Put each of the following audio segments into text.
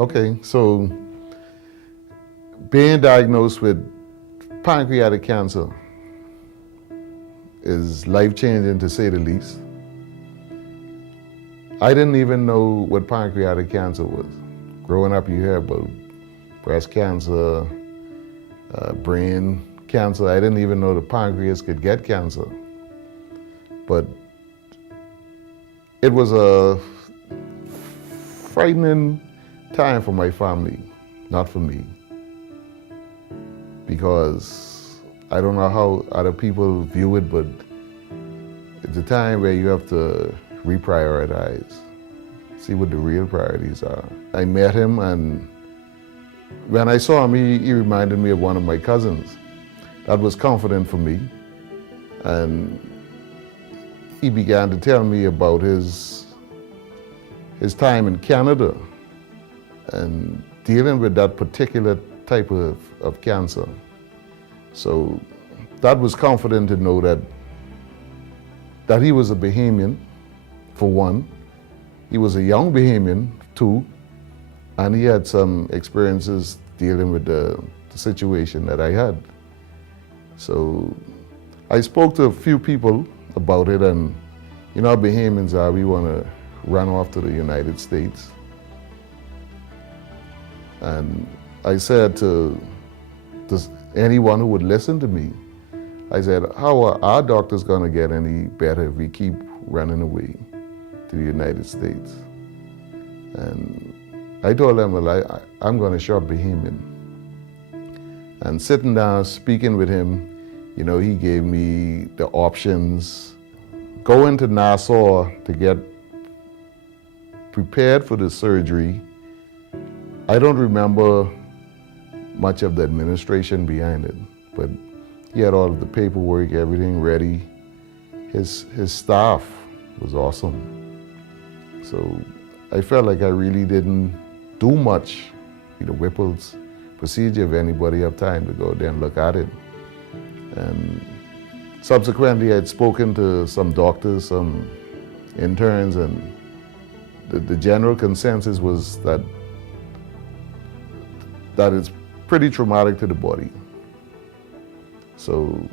Okay, so being diagnosed with pancreatic cancer is life-changing to say the least. I didn't even know what pancreatic cancer was. Growing up, you hear about breast cancer, brain cancer. I didn't even know the pancreas could get cancer. But it was a frightening time for my family, not for me. Because I don't know how other people view it, but it's a time where you have to reprioritize, see what the real priorities are. I met him, and when I saw him, he reminded me of one of my cousins. That was comforting for me. And he began to tell me about his time in Canada and dealing with that particular type of cancer. So that was comforting to know that he was a Bahamian, for one. He was a young Bahamian, too, and he had some experiences dealing with the situation that I had. So I spoke to a few people about it, and you know how Bahamians are, we want to run off to the United States. And I said to anyone who would listen to me, I said, how are our doctors going to get any better if we keep running away to the United States? And I told them, well, I'm going to shop Bahamian. And sitting down, speaking with him, you know, he gave me the options. Going to Nassau to get prepared for the surgery. I don't remember much of the administration behind it, but he had all of the paperwork, everything ready. His staff was awesome. So I felt like I really didn't do much. The Whipple's procedure, if anybody have time to go there and look at it. And subsequently, I'd spoken to some doctors, some interns, and the general consensus was that it's pretty traumatic to the body. So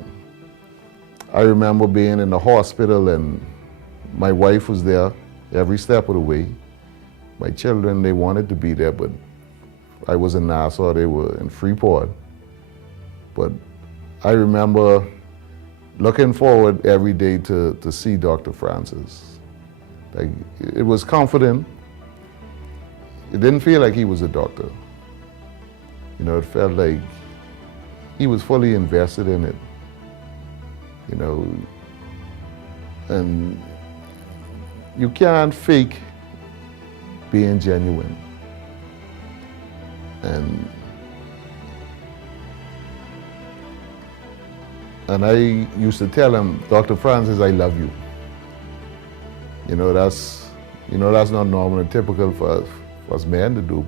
I remember being in the hospital, and my wife was there every step of the way. My children, they wanted to be there, but I was in Nassau, they were in Freeport. But I remember looking forward every day to see Dr. Francis. Like, it was comforting. It didn't feel like he was a doctor. You know, it felt like he was fully invested in it. You know, and you can't fake being genuine. And I used to tell him, Dr. Francis, I love you. You know, that's not normal and typical for us men to do,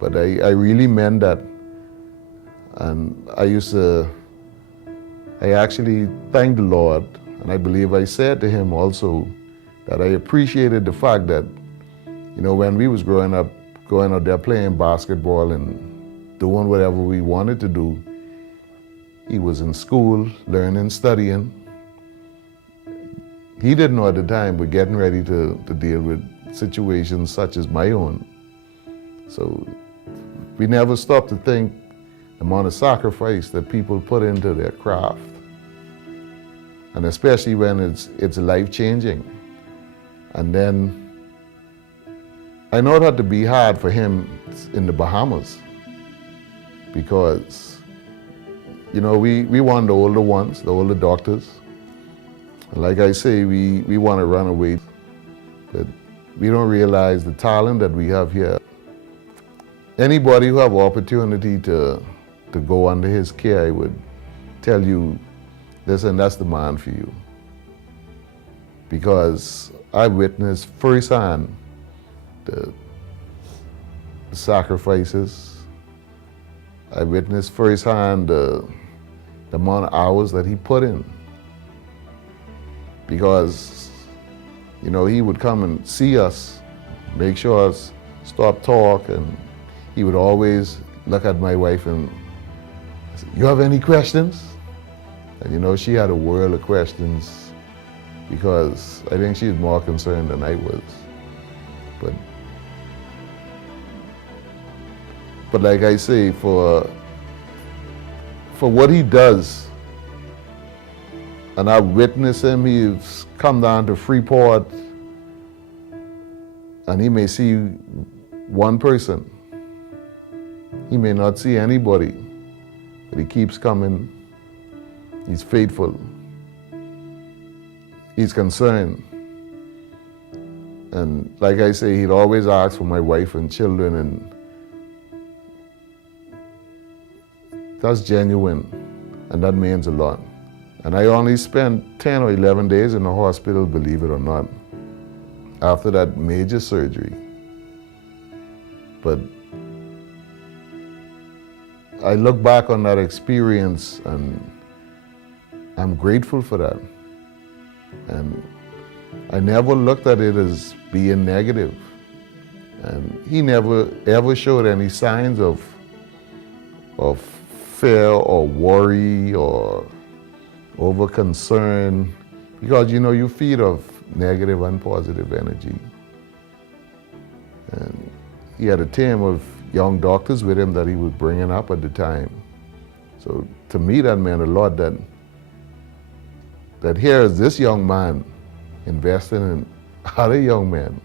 but I really meant that. And I actually thanked the Lord, and I believe I said to him also that I appreciated the fact that, you know, when we was growing up, going out there playing basketball and doing whatever we wanted to do, he was in school, learning, studying. He didn't know at the time, but getting ready to deal with situations such as my own. So we never stopped to think the amount of sacrifice that people put into their craft. And especially when it's life-changing. And then I know it had to be hard for him in the Bahamas, because, you know, we want the older ones, the older doctors. And like I say, we want to run away, but we don't realize the talent that we have here. Anybody who have opportunity to go under his care, I would tell you, listen, that's the man for you. Because I witnessed firsthand the sacrifices. I witnessed firsthand the amount of hours that he put in. Because, you know, he would come and see us, make sure us stop talk, and he would always look at my wife and say, "You have any questions?" And you know, she had a world of questions because I think she was more concerned than I was. But like I say, for what he does, and I've witnessed him, he's come down to Freeport, and he may see one person. He may not see anybody, but he keeps coming. He's faithful. He's concerned. And like I say, he'd always ask for my wife and children, and that's genuine, and that means a lot. And I only spent 10 or 11 days in the hospital, believe it or not, after that major surgery. But I look back on that experience and I'm grateful for that. And I never looked at it as being negative. And he never ever showed any signs of fear or worry or over concern, because you know you feed off negative and positive energy. And he had a team of young doctors with him that he was bringing up at the time. So to me that meant a lot, that here is this young man investing in other young men.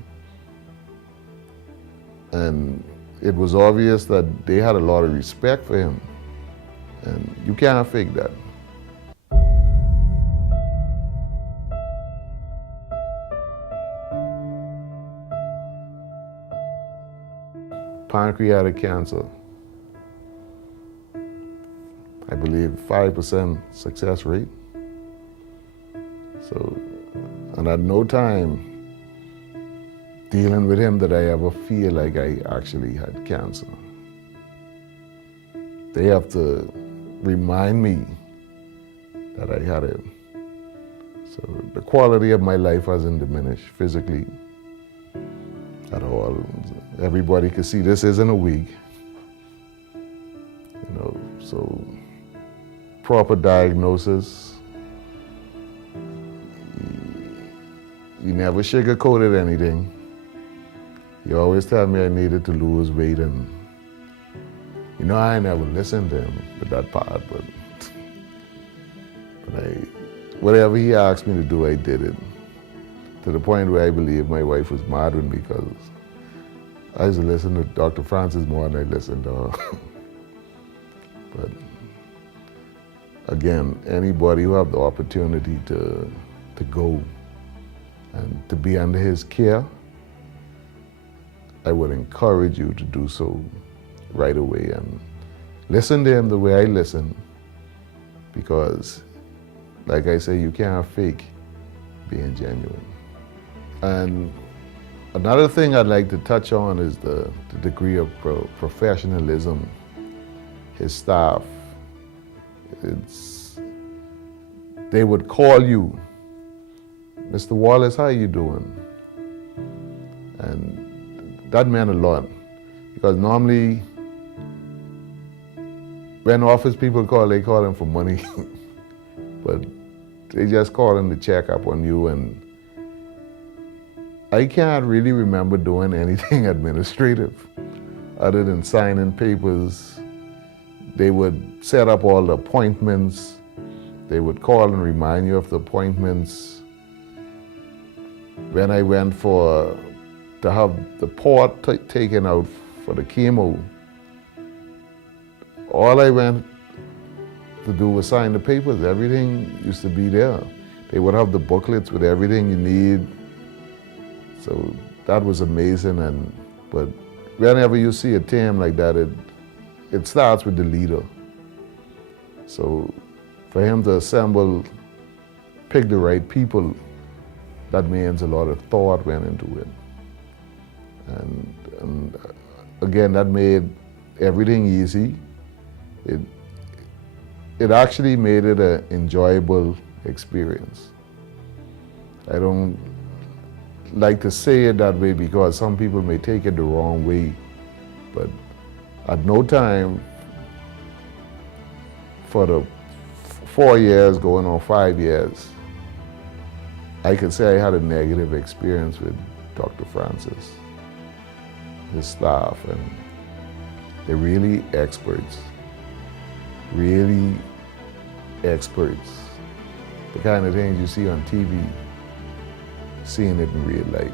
And it was obvious that they had a lot of respect for him. And you can't fake that. Pancreatic cancer. I believe 5% success rate. So, and at no time dealing with him did I ever feel like I actually had cancer. They have to remind me that I had it. So the quality of my life hasn't diminished physically at all. Everybody can see this isn't a week. You know, so proper diagnosis. You never sugarcoated anything. You always tell me I needed to lose weight, and you know I never listened to him with that part, but whatever he asked me to do, I did it. To the point where I believe my wife was mad with me because I used to listen to Dr. Francis more than I listened to her. But again, anybody who have the opportunity to go and to be under his care, I would encourage you to do so right away and listen to him the way I listen, because like I say, you can't fake being genuine. And another thing I'd like to touch on is the degree of professionalism, his staff. They would call you, "Mr. Wallace, how you doing?" And that meant a lot, because normally when office people call, they call them for money, but they just call them to check up on you. And I can't really remember doing anything administrative other than signing papers. They would set up all the appointments. They would call and remind you of the appointments. When I went to have the port taken out for the chemo, all I went to do was sign the papers. Everything used to be there. They would have the booklets with everything you need. So that was amazing. But whenever you see a team like that, it starts with the leader. So for him to assemble, pick the right people, that means a lot of thought went into it. And again, that made everything easy. It actually made it an enjoyable experience. I don't like to say it that way because some people may take it the wrong way, but At no time for the 4 years going on 5 years, I could say I had a negative experience with Dr. Francis, his staff, and they're really experts. Really experts. The kind of things you see on TV, seeing it in real life.